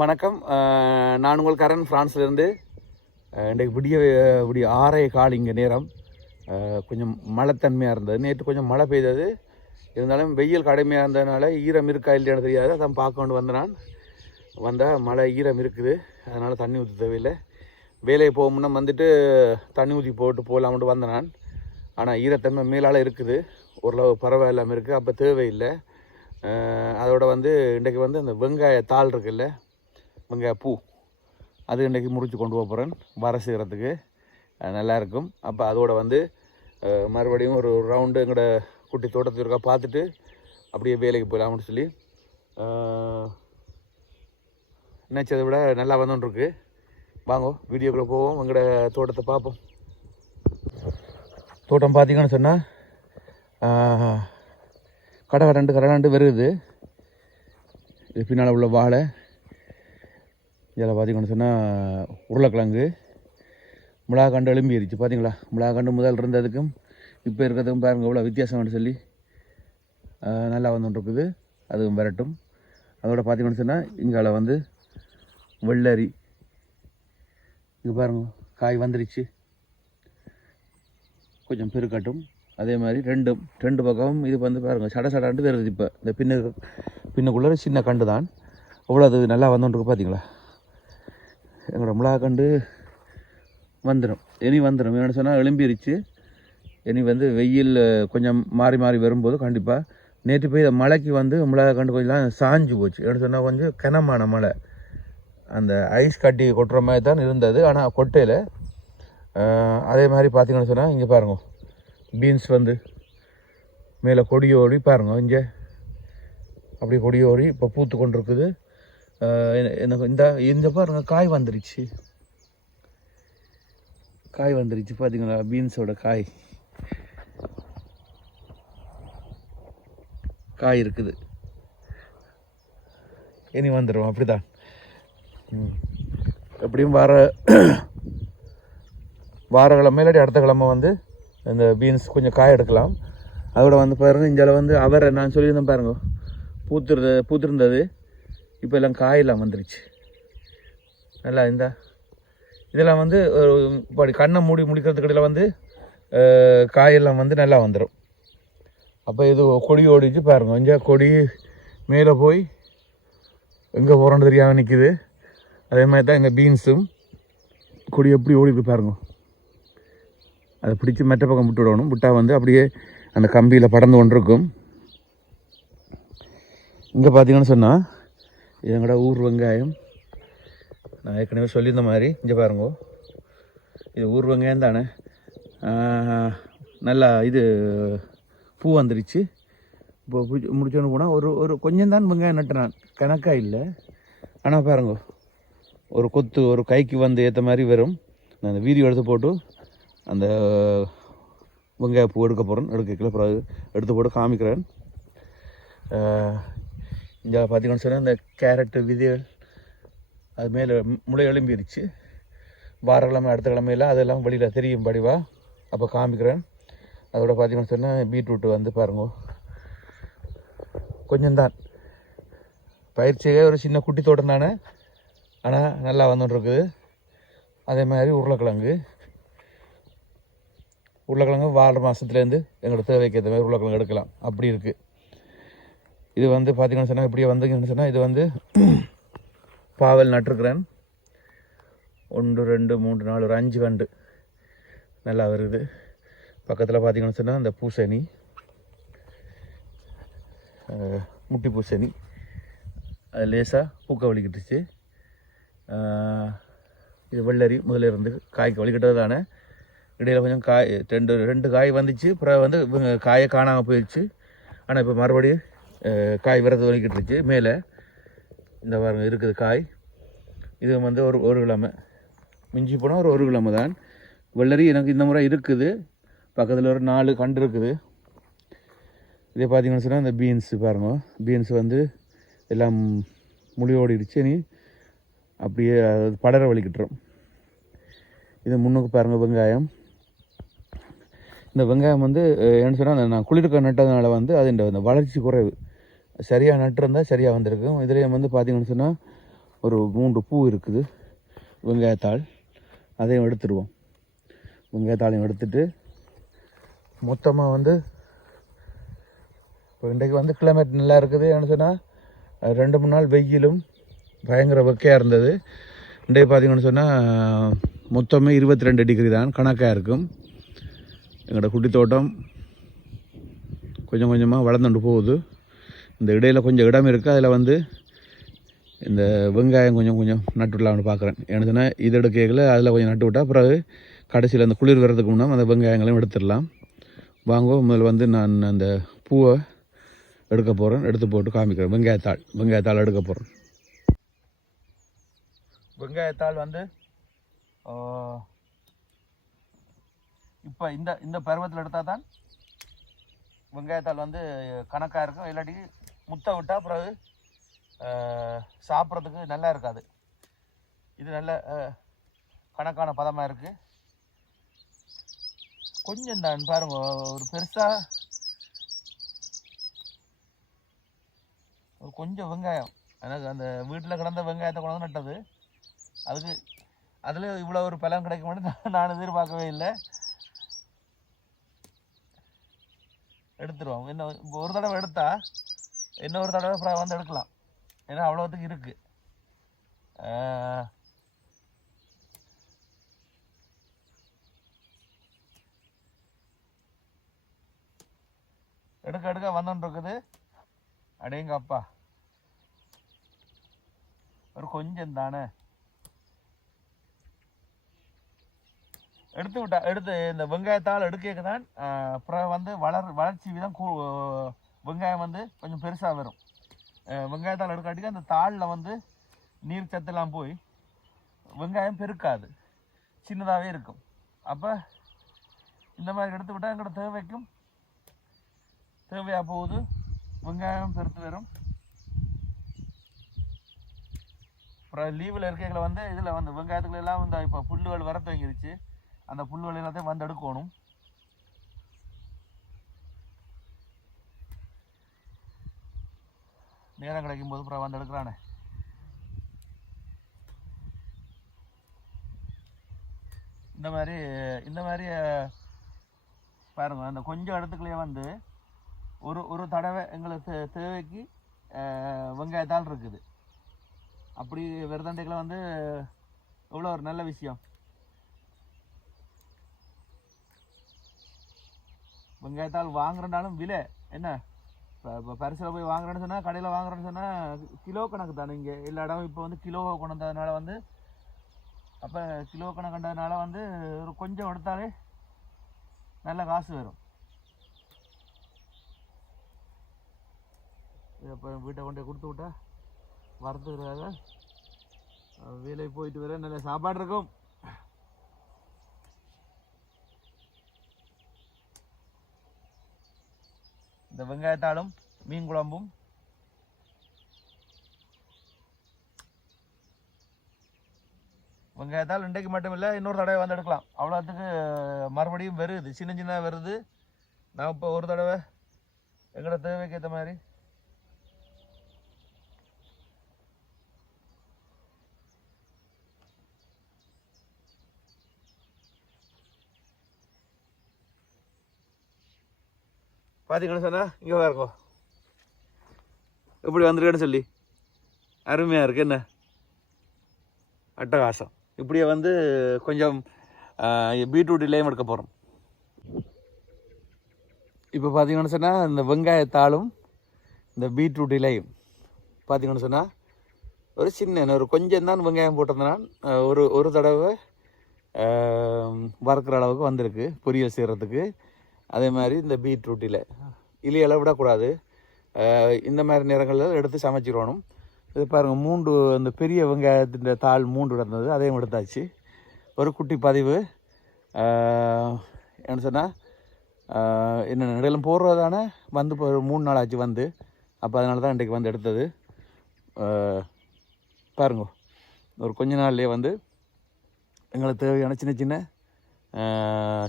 வணக்கம். நான் உங்கள் கரண் ஃப்ரான்ஸ்லேருந்து இன்றைக்கு விடிய விடிய ஆறே கால் இங்கே நேரம். கொஞ்சம் மழைத்தன்மையாக இருந்தது. நேற்று கொஞ்சம் மழை பெய்தது. இருந்தாலும் வெயில் கடுமையாக இருந்ததுனால ஈரம் இருக்கா இல்லையான்னு தெரியாது. அதான் பார்க்க கொண்டு வந்த நான். வந்தால் மழை ஈரம் இருக்குது. அதனால் தண்ணி ஊற்ற தேவையில்லை. வேலையை போகும்னா வந்துட்டு தண்ணி ஊற்றி போட்டு போகலாம்னு வந்த நான். ஆனால் ஈரத்தன்மை மேலால் இருக்குது. ஓரளவு பரவாயில்லாமல் இருக்குது அப்போ தேவையில்லை. அதோட வந்து இன்றைக்கு வந்து அந்த வெங்காய தாள் இருக்குல்ல வெங்காய பூ. அது இன்றைக்கி முறித்து கொண்டு போக போகிறேன் வர செய்கிறதுக்கு நல்லாயிருக்கும். அப்போ அதோட வந்து மறுபடியும் ஒரு ரவுண்டு எங்களோட குட்டி தோட்டத்தில் இருக்கா பார்த்துட்டு அப்படியே வேலைக்கு போயிடலாம்னு சொல்லி அஹ், நினச்சதை விட நல்லா வந்துட்டுருக்கு வாங்க வீடியோக்குள்ளே போவோம். எங்களோட தோட்டத்தை பார்ப்போம். தோட்டம் பார்த்தீங்கன்னு சொன்னால் கடை கடண்டு கடண்டு வருது. இது பின்னால் உள்ள வாழை. இதில் பார்த்தீங்கன்னு சொன்னால் உருளைக்கிழங்கு மிளகாக்கண்டு எலும்பிடுச்சு பார்த்தீங்களா? மிளகாக்கண்டு முதல் இருந்ததுக்கும் இப்போ இருக்கிறதுக்கும் பாருங்கள் இவ்வளோ வித்தியாசம்னு சொல்லி நல்லா வந்துட்டு இருக்குது அதுவும் வரட்டும். அதோட பார்த்திங்கன்னு சொன்னால் இங்கால வந்து வெள்ளரி. இது பாருங்கள் காய் வந்துருச்சு. கொஞ்சம் பெருக்கட்டும். அதே மாதிரி ரெண்டும் ரெண்டு பக்கமும் இது வந்து பாருங்கள் சட சடாண்டு வருது இப்போ. இந்த பின்னு பின்னுக்குள்ளே சின்ன கண்டு தான். அவ்வளோ அது நல்லா வந்துட்டுருக்கு பார்த்தீங்களா? எங்களோட மிளகா கண்டு வந்துடும் இனி வந்துடும் என்னென்னு சொன்னால் எலும்பிருச்சு இனி வந்து வெயில் கொஞ்சம் மாறி மாறி வரும்போது கண்டிப்பாக நேற்று போய் மழைக்கு வந்து மிளகா கண்டு கொஞ்சம் சாஞ்சு போச்சு. என்ன சொன்னால் கொஞ்சம் கனமான மழை. அந்த ஐஸ் கட்டி கொட்டுற மாதிரி தான் இருந்தது. ஆனால் கொட்டையில் அதே மாதிரி பார்த்தீங்கன்னு சொன்னால் இங்கே பாருங்க. பீன்ஸ் வந்து மேலே கொடியோடி பாருங்க. இங்கே அப்படி கொடியோடி இப்போ பூத்து கொண்டு இருக்குது எனக்கு இந்த இந்த பாருங்க காய் வந்துருச்சு. காய் வந்துருச்சு பார்த்தீங்களா பீன்ஸோட காய். காய் இருக்குது. இனி வந்துடும் அப்படிதான். எப்படியும் வார வார கிழமை இல்லாட்டி அடுத்த கிழமை வந்து இந்த பீன்ஸ் கொஞ்சம் காய் எடுக்கலாம். அதோட வந்து பாருங்கள் இந்தியாவில் வந்து அவரை நான் சொல்லியிருந்தேன் பாருங்க. பூத்துருந்த பூத்திருந்தது. இப்போ எல்லாம் காயெல்லாம் வந்துருச்சு. நல்லா இருந்தா இதெல்லாம் வந்து இப்படி கண்ணை மூடி முடிக்கிறதுக்கு இடையில் வந்து காயெல்லாம் வந்து நல்லா வந்துடும் அப்போ இது கொடி ஓடிச்சு பாருங்க. கொஞ்சம் கொடி மேலே போய் எங்கே போகிறோன்னு தெரியாமல் நிற்கிது அதே மாதிரி தான் இந்த பீன்ஸும் கொடி எப்படி ஓடி பாருங்க. அதை பிடிச்சி மெட்ட பக்கம் விட்டு விடணும். விட்டால் வந்து அப்படியே அந்த கம்பியில் படர்ந்து கொண்டிருக்கும். இங்கே பார்த்தீங்கன்னு சொன்னால் இது ஊர் வெங்காயம். நான் ஏற்கனவே சொல்லியிருந்த மாதிரி இங்கே பாருங்கோ. இது ஊர் வெங்காயம் தானே? நல்லா இது பூ வந்துருச்சு. இப்போ முடிச்சோன்னு போனால் ஒரு ஒரு கொஞ்சம் தான் வெங்காயம் நட்டுனான். கணக்காக இல்லை. ஆனால் பாருங்கோ ஒரு கொத்து ஒரு கைக்கு வந்து ஏற்ற மாதிரி வரும். நான் அந்த வீடியோ எடுத்து போட்டு அந்த வெங்காய பூ எடுக்க போகிறேன் எடுக்கல பிறகு எடுத்து போட்டு காமிக்கிறேன். இங்கே பார்த்திங்கன்னு சொன்னால் இந்த கேரட்டு விதைகள் அது மேலே முளை எழும்பிருச்சு. வார கிழமை அடுத்த கிழமையில அதெல்லாம் வெளியில் தெரியும் படிவா. அப்போ காமிக்கிறேன். அதோட பார்த்திங்கன்னு சொன்னால் பீட்ரூட்டு வந்து பாருங்க. கொஞ்சம்தான். பயிற்சியே ஒரு சின்ன குட்டி தோட்டம் தானே? ஆனால் நல்லா வந்துட்டுருக்குது. அதே மாதிரி உருளைக்கிழங்கு. உருளைக்கிழங்கு வார மாதத்துலேருந்து எங்களோட தேவைக்கு ஏற்ற மாதிரி உருளைக்கிழங்கு எடுக்கலாம். அப்படி இருக்குது இது வந்து பார்த்தீங்கன்னு சொன்னால் இப்படியே வந்தீங்கன்னு சொன்னால் இது வந்து பாவல் நட்டிருக்கிறேன். ஒன்று ரெண்டு மூன்று நாலு ஒரு அஞ்சு கண்டு நல்லா வருது. பக்கத்தில் பார்த்தீங்கன்னு சொன்னால் அந்த பூசணி முட்டி பூசணி. அது லேசாக பூக்க வலிக்கிட்டுச்சு. இது வெள்ளரி முதல்ல இருந்து காய்க்கு வலிக்கிட்டது தானே இடையில கொஞ்சம் காய் ரெண்டு ரெண்டு காய் வந்துச்சு. அப்புறம் வந்து காயை காணாமல் போயிடுச்சு. ஆனால் இப்போ மறுபடியும் காய் காய் விரது வலிக்கிட்டுருச்சு மேலே இந்த பாருங்க இருக்குது காய். இது வந்து ஒரு ஒரு கிழமை. மிஞ்சி போனால் ஒரு ஒரு கிழமை தான். வெள்ளரி எனக்கு இந்த முறை இருக்குது. பக்கத்தில் ஒரு நாலு கண்டு இருக்குது. இதே பார்த்தீங்கன்னு சொன்னால் இந்த பீன்ஸ் பாருங்க. பீன்ஸ் வந்து எல்லாம் முடி நீ அப்படியே அது படர வலிக்கிட்டுரும். இது முன்னுக்கு பாருங்கள் வெங்காயம். இந்த வெங்காயம் வந்து என்ன சொன்னால் நான் குளிர்க்க நட்டதுனால வந்து அது இந்த வளர்ச்சி குறைவு. சரியாக நட்டுருந்தால் சரியாக வந்திருக்கும். இதுலேயும் வந்து பார்த்தீங்கன்னு சொன்னால் ஒரு மூன்று பூ இருக்குது. வெங்காயத்தாள் அதையும் எடுத்துடுவோம் வெங்காயத்தாளையும் எடுத்துட்டு மொத்தமாக வந்து இப்போ இன்றைக்கு வந்து கிளைமேட் நல்லா இருக்குது. என்ன சொன்னால் ரெண்டு மூணு நாள் வெயிலும் பயங்கர வெக்கையாக இருந்தது. இன்றைக்கு பார்த்தீங்கன்னு சொன்னால் மொத்தமே இருபத்தி ரெண்டு டிகிரி தான் கணக்காக இருக்கும். எங்களோட குட்டி தோட்டம் கொஞ்சம் கொஞ்சமாக வளர்ந்துட்டு போகுது. இந்த இடையில் கொஞ்சம் இடம் இருக்குது அதில் வந்து இந்த வெங்காயம் கொஞ்சம் கொஞ்சம் நட்டு விடலாம்னு பார்க்குறேன் ஏன்னு சொன்னால் இது எடுக்கையில் அதில் கொஞ்சம் நட்டு விட்டா பிறகு கடைசியில் அந்த குளிர் வர்றதுக்கு முன்னாடி அந்த வெங்காயங்களையும் எடுத்துடலாம். வாங்க முதல்ல வந்து நான் அந்த பூவை எடுக்க போகிறேன் எடுத்து போட்டு காமிக்கிறேன். வெங்காயத்தாள் வெங்காயத்தாள் எடுக்க போகிறேன் வெங்காயத்தாள் வந்து இப்போ இந்த இந்த பருவத்தில் எடுத்தால் தான் வெங்காயத்தாள் வந்து கணக்காக இருக்கும் இல்லாட்டி முட்டை விட்டால் பிறகு ஆஹ், சாப்பிட்றதுக்கு நல்லா இருக்காது. இது நல்ல கணக்கான பதமாக இருக்குது கொஞ்சம் தான் பாருங்க ஒரு பெருசாக ஒரு கொஞ்சம் வெங்காயம். எனக்கு அந்த வீட்டில் கிடந்த வெங்காயத்தை கொண்டு வந்து நட்டது. அதுக்கு அதில் இவ்வளோ ஒரு பலன் கிடைக்கும்னு நான் நான் எதிர்பார்க்கவே இல்லை. எடுத்துருவோம். இன்னும் ஒரு தடவை எடுத்தால் இன்னொரு தடவை அப்புறம் வந்து எடுக்கலாம். ஏன்னா அவ்வளோத்துக்கு இருக்குது எடுக்க எடுக்க வந்துட்டு அடேங்க அப்பா. ஒரு கொஞ்சம் தானே. எடுத்து விட்டா எடுத்து இந்த வெங்காயத்தால் எடுக்க தான் அப்புறம் வந்து வளர் வளர்ச்சி விதம் கூ வெங்காயம் வந்து கொஞ்சம் பெருசாக வரும். வெங்காயத்தால் எடுக்காட்டிக்கு அந்த தாளில் வந்து நீர் சத்தெல்லாம் போய் வெங்காயம் பெருக்காது. சின்னதாகவே இருக்கும். அப்போ இந்த மாதிரி எடுத்து விட்டால் எங்களோட தேவைக்கும் தேவையாக போகுது. வெங்காயம் பெருத்து வரும். அப்புறம் லீவில் இருக்கைகளை வந்து இதில் வந்து வெங்காயத்துக்குள்ள எல்லாம் வந்து இப்போ புல்லுகள் வர துவங்கிருச்சு அந்த புல்லுகள் எல்லாத்தையும் வந்து எடுக்கணும். நேரம் கிடைக்கும் போது அப்புறம் வந்து எடுக்கிறானே. இந்த மாதிரி இந்த மாதிரி பாருங்க அந்த கொஞ்சம் இடத்துக்குள்ளேயே வந்து ஒரு ஒரு தடவை எங்களுக்கு தேவைக்கு வெங்காயத்தால் வெங்காயத்தாள் இருக்குது. அப்படி விரதண்டைகளை வந்து எவ்வளோ ஒரு நல்ல விஷயம். வெங்காயத்தாள் வாங்குறனாலும் விலை என்ன? இப்போ பரிசில் போய் வாங்குறேன்னு சொன்னால் கடையில் வாங்குறேன்னு சொன்னால் கிலோ கணக்கு தானே இங்கே. எல்லா இடம் இப்போ வந்து கிலோவை கொண்டு வந்ததுனால வந்து அப்போ கிலோ கணக்குன்றதுனால வந்து ஒரு கொஞ்சம் எடுத்தாலே நல்ல காசு வரும். இப்போ வீட்டை கொண்டு கொடுத்து விட்டா வறுத்துக்கிறாங்க வேலைக்கு போயிட்டு வர நல்ல சாப்பாடு இருக்கும். இந்த வெங்காயத்தாலும் மீன் குழம்பும். வெங்காயத்தால் இன்றைக்கு மட்டுமில்லை இன்னொரு தடவை வந்து எடுக்கலாம். அவ்வளோத்துக்கு மறுபடியும் வருது. சின்ன சின்ன வருது. நான் இப்போ ஒரு தடவை எங்களோட தேவைக்கு ஏற்ற மாதிரி பார்த்தீங்கன்னு சொன்னால் இங்கே இருக்கும் எப்படி வந்துருக்கேன்னு சொல்லி. அருமையாக இருக்குது என்ன? அட்டகாசம். இப்படியே வந்து கொஞ்சம் பீட்ரூட் இலையும் எடுக்க போகிறோம் இப்போ பார்த்தீங்கன்னு சொன்னால் இந்த வெங்காயத்தாளும் இந்த பீட்ரூட் இலையும். பார்த்தீங்கன்னு சொன்னால் ஒரு சின்ன ஒரு கொஞ்சம் தான் வெங்காயம் போட்டிருந்தேன் ஒரு ஒரு தடவை வறுக்கிற அளவுக்கு வந்திருக்கு பொரியல் செய்கிறதுக்கு அதே மாதிரி இந்த பீட்ரூட்டில். இலை இலையெல்லாம் விடக்கூடாது. இந்த மாதிரி நிறங்களில் எடுத்து சமைச்சிடணும் இது பாருங்கள் மூன்று அந்த பெரிய வெங்காயத்தின் தாள் மூன்று இருந்தது அதையும் எடுத்தாச்சு. ஒரு குட்டி பதிவு. என்ன சொன்னால் என்ன நடையிலும் போடுறதானே? வந்து இப்போ ஒரு மூணு நாள் ஆச்சு வந்து. அப்போ அதனால தான் இன்றைக்கு வந்து எடுத்தது. பாருங்க. ஒரு கொஞ்ச நாள்லேயே வந்து எங்களுக்கு தேவையான சின்ன சின்ன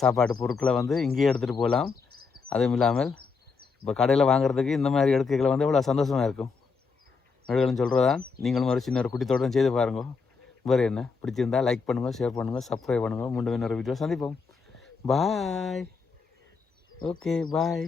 சாப்பாட்டு பொருட்களை வந்து இங்கேயே எடுத்துகிட்டு போகலாம். அதுவும் இல்லாமல் இப்போ கடையில் வாங்குறதுக்கு இந்த மாதிரி எடுக்கைகளை வந்து இவ்வளோ சந்தோஷமாக இருக்கும். நடுகளும் சொல்கிறதான் நீங்களும் ஒரு சின்ன ஒரு குட்டி தோட்டம் செய்து பாருங்க. வேறு என்ன? பிடிச்சிருந்தா லைக் பண்ணுங்கள் ஷேர் பண்ணுங்கள் சப்ஸ்கிரைப் பண்ணுங்கள் மீண்டும் இன்னொரு வீடியோ சந்திப்போம். Bye okay bye